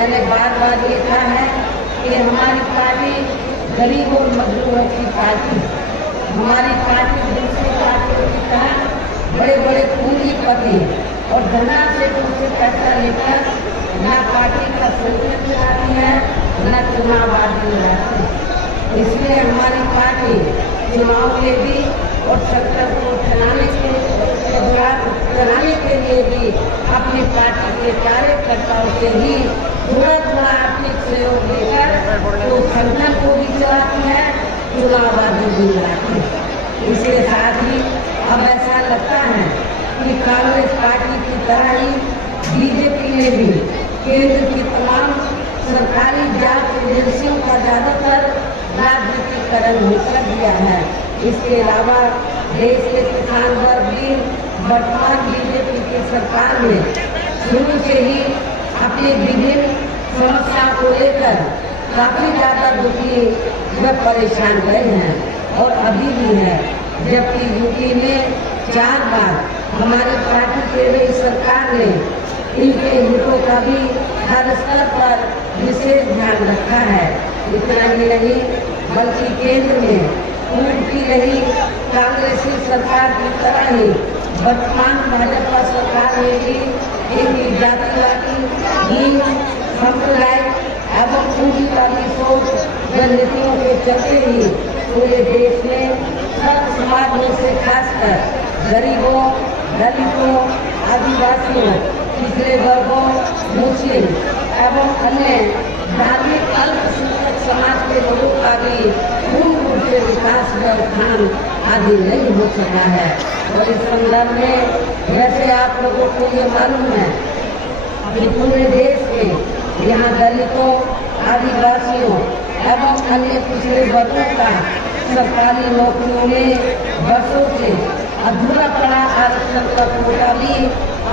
मैंने बार बार ये कहा है कि हमारी पार्टी गरीब और मजदूरों की पार्टी, हमारी पार्टी दूसरी पार्टियों की तरह बड़े बड़े पूंजीपति और धनाढ्यों से पैसा लेकर न पार्टी का संगठन चलाती है न चुनाव आदि लगाती है। इसलिए हमारी पार्टी चुनाव के भी और सरकार को चलाने के लिए भी अपनी पार्टी के कार्यकर्ताओं से ही थोड़ा आर्थिक सहयोग लेकर तो संगठन को भी चलाती है, चुनाव आदि भी लगाती है। इसके साथ ही अब ऐसा लगता है कि कांग्रेस पार्टी की तरह ही बीजेपी ने भी केंद्र की तमाम सरकारी जांच एजेंसियों का ज्यादातर राजनीतिकरण कर दिया है। इसके अलावा देश के किसान वर्ग भी वर्तमान बीजेपी की सरकार में शुरू से ही अपनी विभिन्न समस्याओं को लेकर काफी ज्यादा दुखी व परेशान रहे हैं और अभी भी है। जबकि यूपी में 4 बार हमारी पार्टी के लिए सरकार ने इनके हितों का भी हर स्तर पर विशेष ध्यान रखा है। इतना ही नहीं बल्कि केंद्र में उनकी रही कांग्रेसी सरकार की तरह ही वर्तमान भाजपा सरकार में भी इनकी जातिवादी हीन सांप्रदायिक एवं पूंजीवादी सोच व नीतियों के चलते ही पूरे देश में सब समाज में से खासकर गरीबों, दलितों, आदिवासियों, पिछड़े वर्गों, मुस्लिम एवं अन्य धार्मिक अल्पसंख्यक समाज के लोगों का भी पूर्ण रूप से विकास व उत्थान आदि नहीं हो सका है। और इस संदर्भ में जैसे आप लोगों को ये मालूम है कि पूरे देश में यहाँ दलितों, आदिवासियों एवं अन्य पिछड़े वर्गों का सरकारी नौकरियों में वर्षों से अधूरा पड़ा आरक्षण का कोटा भी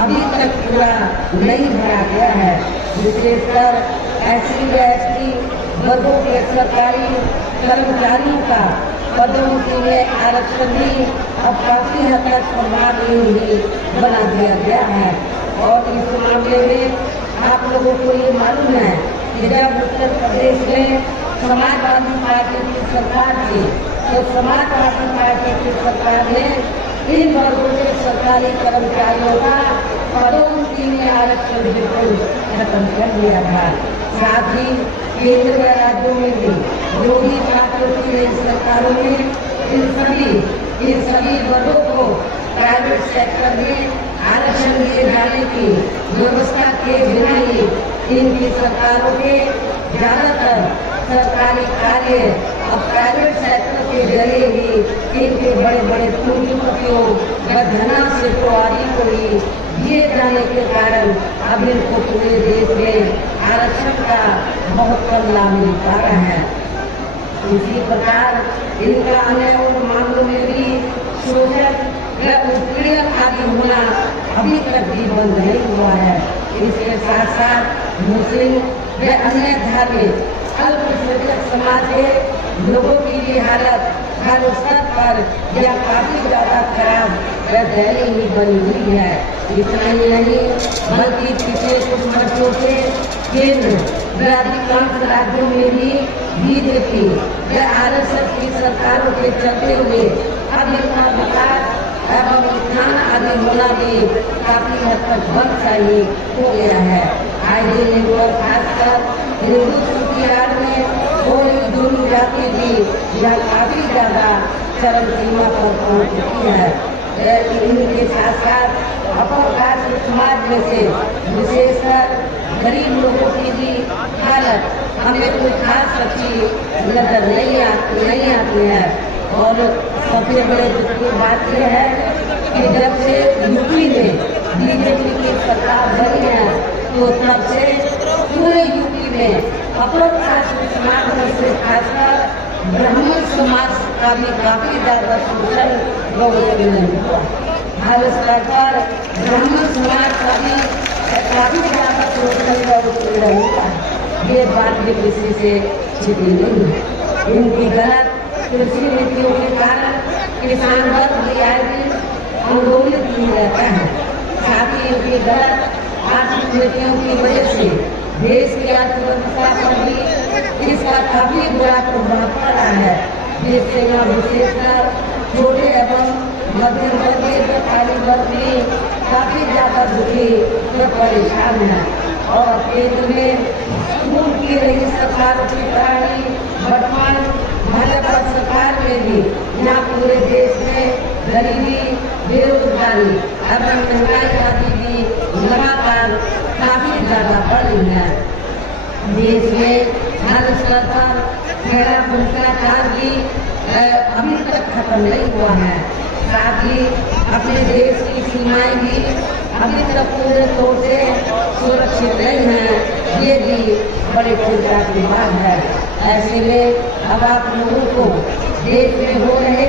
अभी तक पूरा नहीं भरा गया है। विशेषकर SC व ST वर्गों के सरकारी कर्मचारियों का पदोन्नति में आरक्षण भी अब काफी हद तक प्रभावहीन बना दिया गया है। और इस मामले में आप लोगों को ये मालूम है कि जब उत्तर प्रदेश में समाजवादी पार्टी की सरकार थी तो समाजवादी पार्टी की सरकार ने इन वर्गों के सरकारी कर्मचारियों का पदोन्नति में आरक्षण बिल्कुल खत्म कर दिया था। साथ ही केंद्र व राज्यों में भी विरोधी पार्टियों की सरकारों ने इन सभी वर्गों को प्राइवेट सेक्टर में आरक्षण दिए जाने की व्यवस्था के बिना ही इनकी सरकारों के ज्यादातर सरकारी कार्य अब प्राइवेट सेक्टर के जरिए ही इनके बड़े बड़े पूंजीपतियों व धनाढ्यों आदि को ही दिए जाने के कारण अब इनको पूरे देश में आरक्षण का बहुत कम लाभ मिल पा रहा है। इसी प्रकार इनका अन्य और मामलों में भी शोषण व उत्पीड़न आदि होना अभी तक भी बंद नहीं हुआ है। इसके साथ साथ मुस्लिम व अन्य धार्मिक अल्पसंख्यक समाज के लोगों की भी हालत हर स्तर पर या काफी ज्यादा खराब व दयनीय बनी हुई है। इतना ही नहीं बल्कि पिछले कुछ वर्षों से केंद्र व अधिकांश राज्यों में भी बीजेपी व RSS की सरकारों के चलते हुए अब इनका विकास एवं उत्थान आदि होना भी काफी हद तक बंद सा ही हो गया है। आए दिन हिंदू और खासकर हिंदुत्व की आड़ में कोई दोनों जाति भी यहाँ काफी ज्यादा चरम सीमा पर पहुँच चुकी है। इनके साथ साथ अपराध समाज में से विशेषकर गरीब लोगों की भी हालत हमें कोई खास अच्छी नजर नहीं आती है। और सबसे बड़े दुख की बात यह है कि जब से यूपी में बीजेपी की सरकार बनी है तो तब से पूरे यूपी में अपराध समाज में से खासकर ब्राह्मण समाज का भी काफी ज्यादा शोषण नहीं हुआ। हर स्तर पर ब्राह्मण समाज का भी काफी ज्यादा शोषण हुआ। ये बात भी किसी से छिपी नहीं है। इनकी गलत कृषि नीतियों के कारण किसान वर्ग भी आए दिन आंदोलित ही रहता है। साथ ही इनकी गलत आर्थिक नीतियों की वजह से देश की अर्थव्यवस्था पर भी इसका काफी बुरा प्रभाव पड़ा है, जिससे विशेषकर छोटे एवं मध्यम वर्गीय व्यापारी वर्ग भी काफी ज्यादा दुखी व परेशान है। और केंद्र में खून की रही सरकार की प्रणाली वर्तमान भाजपा सरकार में भी यहाँ पूरे देश में गरीबी, बेरोजगारी एवं महंगाई आदि भी लगातार काफी ज्यादा बढ़ रही है। देश में हर स्तर पर खैरा भ्रष्टाचार भी अभी तक खत्म नहीं हुआ है। साथ ही अपने देश की सीमाएं भी अभी तक पूरे तौर से सुरक्षित नहीं है, ये भी बड़ी चिंता की बात है। ऐसे में अब आप लोगों को देश में हो रहे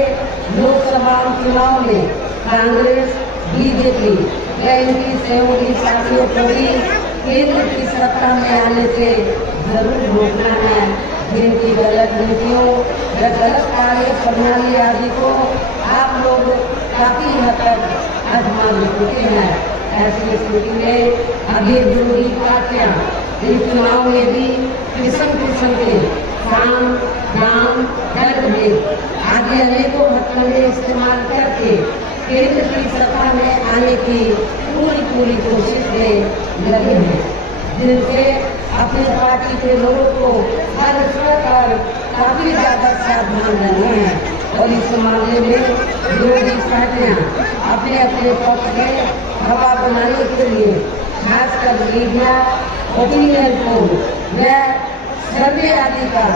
लोकसभा चुनाव में कांग्रेस, बीजेपी व इनकी सहयोगी साथियों को भी केंद्र की सत्ता में आने से जरूर रोकना है। जिनकी गलत नीतियों व गलत कार्य प्रणाली आदि को आप लोग काफी हद तक आजमा चुके हैं। ऐसी स्थिति में अभी विरोधी पार्टियां इस चुनाव में भी किस्म किस्म के साम, दाम, दंड आदि अनेकों हथकंडे इस्तेमाल करके केंद्र की सत्ता में आने की पूरी कोशिश में लगे हैं, जिनसे अपनी पार्टी के लोगों को हर स्तर पर काफी ज्यादा सावधान रहना है। और इस मामले में विरोधी पार्टियां अपने अपने पक्ष में हवा बनाने के लिए खासकर मीडिया, ओपिनियन पोल व सर्वे आदि का